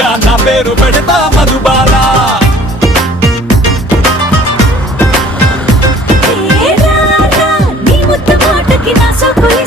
ముద్దుగా నా పేరు పెడతా మధుబాల. నీ ముద్దు మాటకి నా సొక్కులు